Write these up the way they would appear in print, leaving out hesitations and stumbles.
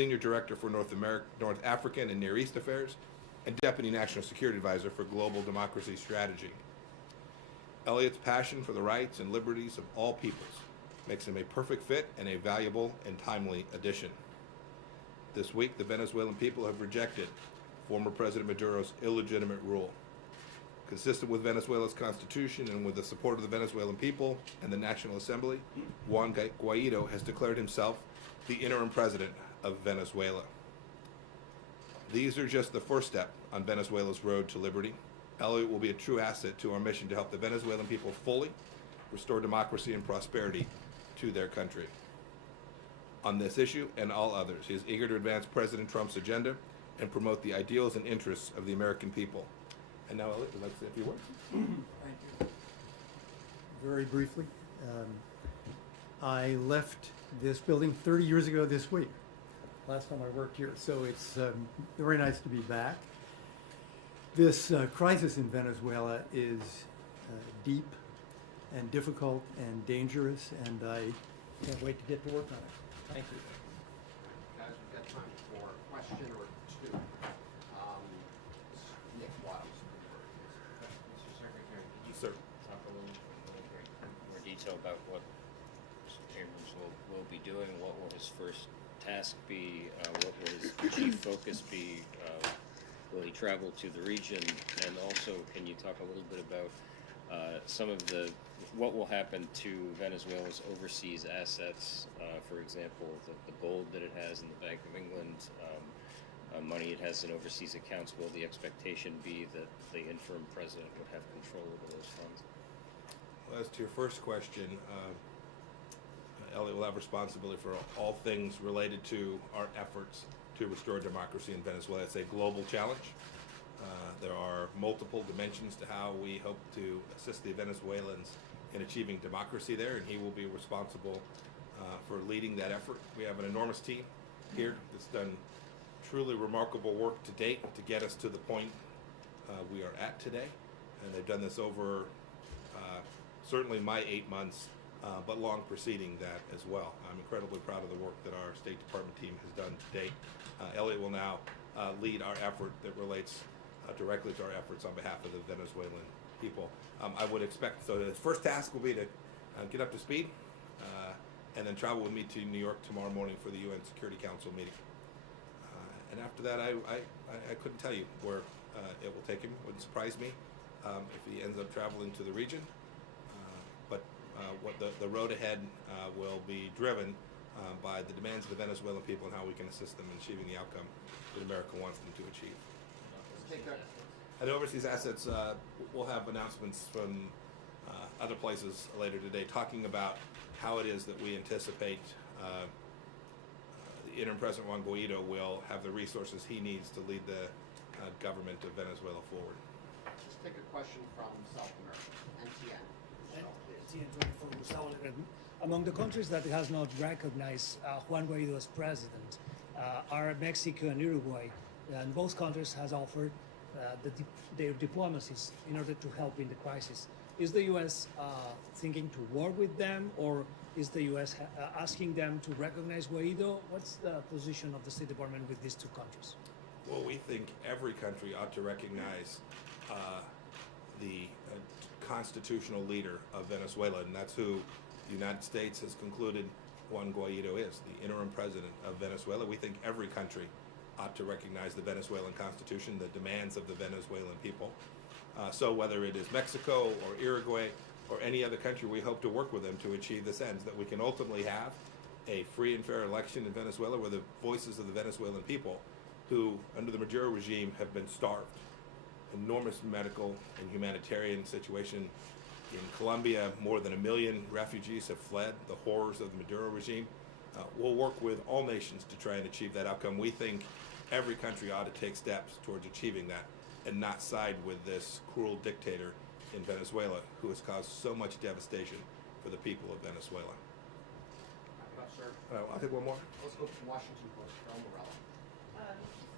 Senior Director for North African and Near East Affairs, and Deputy National Security Advisor for Global Democracy Strategy. Elliot's passion for the rights and liberties of all peoples makes him a perfect fit and a valuable and timely addition. This week, the Venezuelan people have rejected former President Maduro's illegitimate rule. Consistent with Venezuela's constitution and with the support of the Venezuelan people and the National Assembly, Juan Guaido has declared himself the interim president of Venezuela. These are just the first step on Venezuela's road to liberty. Elliot will be a true asset to our mission to help the Venezuelan people fully restore democracy and prosperity to their country. On this issue and all others, he is eager to advance President Trump's agenda and promote the ideals and interests of the American people. And now, Elliot, would you like to say a few words? Thank you. Very briefly, I left this building 30 years ago this week. Last time I worked here, so it's very nice to be back. This crisis in Venezuela is deep and difficult and dangerous, and I can't wait to get to work on it. Thank you. Guys, we've got time for a question or two. Nick Wiles. Mr. Secretary, could you Sir. talk a little more detail about what Mr. Abrams will be doing? What will his first task be? What will his chief focus be? Will he travel to the region? And also, can you talk a little bit about some of what will happen to Venezuela's overseas assets? For example, the gold that it has in the Bank of England, money it has in overseas accounts. Will the expectation be that the interim president would have control over those funds? Well, as to your first question, Elliot will have responsibility for all things related to our efforts to restore democracy in Venezuela. It's a global challenge. There are multiple dimensions to how we hope to assist the Venezuelans in achieving democracy there, and he will be responsible for leading that effort. We have an enormous team here that's done truly remarkable work to date to get us to the point we are at today, and they've done this over certainly my 8 months, but long preceding that as well. I'm incredibly proud of the work that our State Department team has done to date. Elliot will now lead our effort that relates directly to our efforts on behalf of the Venezuelan people. I would expect, so his first task will be to get up to speed and then travel with me to New York tomorrow morning for the UN Security Council meeting. And after that, I couldn't tell you where it will take him. It wouldn't surprise me if he ends up traveling to the region. But what the road ahead will be driven by the demands of the Venezuelan people and how we can assist them in achieving the outcome that America wants them to achieve. And overseas assets, we'll have announcements from other places later today talking about how it is that we anticipate the interim President Juan Guaido will have the resources he needs to lead the government of Venezuela forward. Let's take a question from South America. NTN. Among the countries that has not recognized Juan Guaido as president are Mexico and Uruguay, and both countries has offered their diplomacies in order to help in the crisis. Is the U.S. Thinking to work with them, or is the U.S. Asking them to recognize Guaido? What's the position of the State Department with these two countries? Well, we think every country ought to recognize the constitutional leader of Venezuela, and that's who the United States has concluded Juan Guaido is, the interim president of Venezuela. We think every country ought to recognize the Venezuelan Constitution, the demands of the Venezuelan people. So whether it is Mexico or Uruguay or any other country, we hope to work with them to achieve this end, that we can ultimately have a free and fair election in Venezuela where the voices of the Venezuelan people, who under the Maduro regime have been starved, enormous medical and humanitarian situation. In Colombia, more than 1 million refugees have fled the horrors of the Maduro regime. We'll work with all nations to try and achieve that outcome. We think every country ought to take steps towards achieving that and not side with this cruel dictator in Venezuela who has caused so much devastation for the people of Venezuela. Sir. I'll take one more. Let's go to Washington Post. Carl Morello.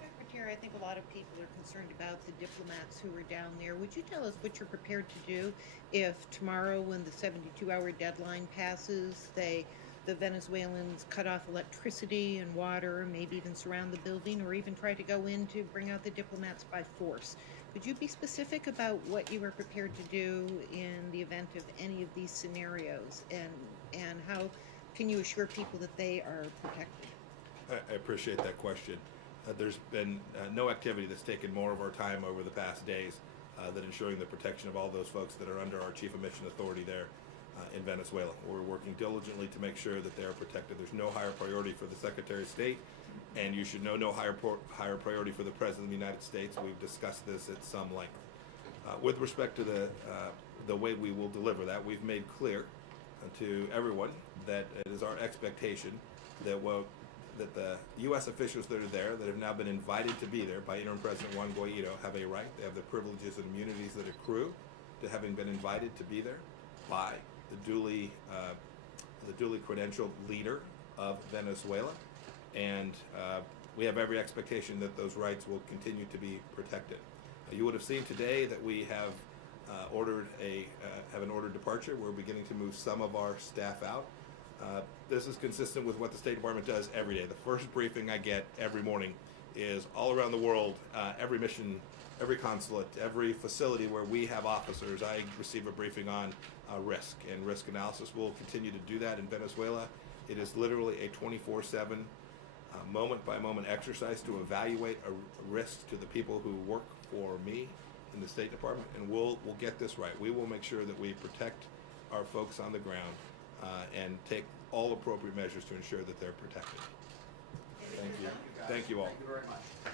Secretary, I think a lot of people are concerned about the diplomats who are down there. Would you tell us what you're prepared to do if tomorrow, when the 72-hour deadline passes, they the Venezuelans cut off electricity and water, maybe even surround the building, or even try to go in to bring out the diplomats by force. Could you be specific about what you are prepared to do in the event of any of these scenarios, and how can you assure people that they are protected? I appreciate that question. There's been no activity that's taken more of our time over the past days than ensuring the protection of all those folks that are under our chief of mission authority there in Venezuela. We're working diligently to make sure that they are protected. There's no higher priority for the Secretary of State, and you should know no higher priority for the President of the United States. We've discussed this at some length. With respect to the way we will deliver that, we've made clear to everyone that it is our expectation that that the U.S. officials that are there, that have now been invited to be there by Interim President Juan Guaido, have a right. They have the privileges and immunities that accrue to having been invited to be there by the duly credentialed leader of Venezuela, and we have every expectation that those rights will continue to be protected. You would have seen today that we have have an ordered departure. We're beginning to move some of our staff out. This is consistent with what the State Department does every day. The first briefing I get every morning is all around the world, every mission, every consulate, every facility where we have officers, I receive a briefing on risk and risk analysis. We'll continue to do that in Venezuela. It is literally a 24/7, moment-by-moment exercise to evaluate a risk to the people who work for me in the State Department, and we'll get this right. We will make sure that we protect our folks on the ground and take all appropriate measures to ensure that they're protected. Thank you. Thank you, guys. Thank you all. Thank you very much.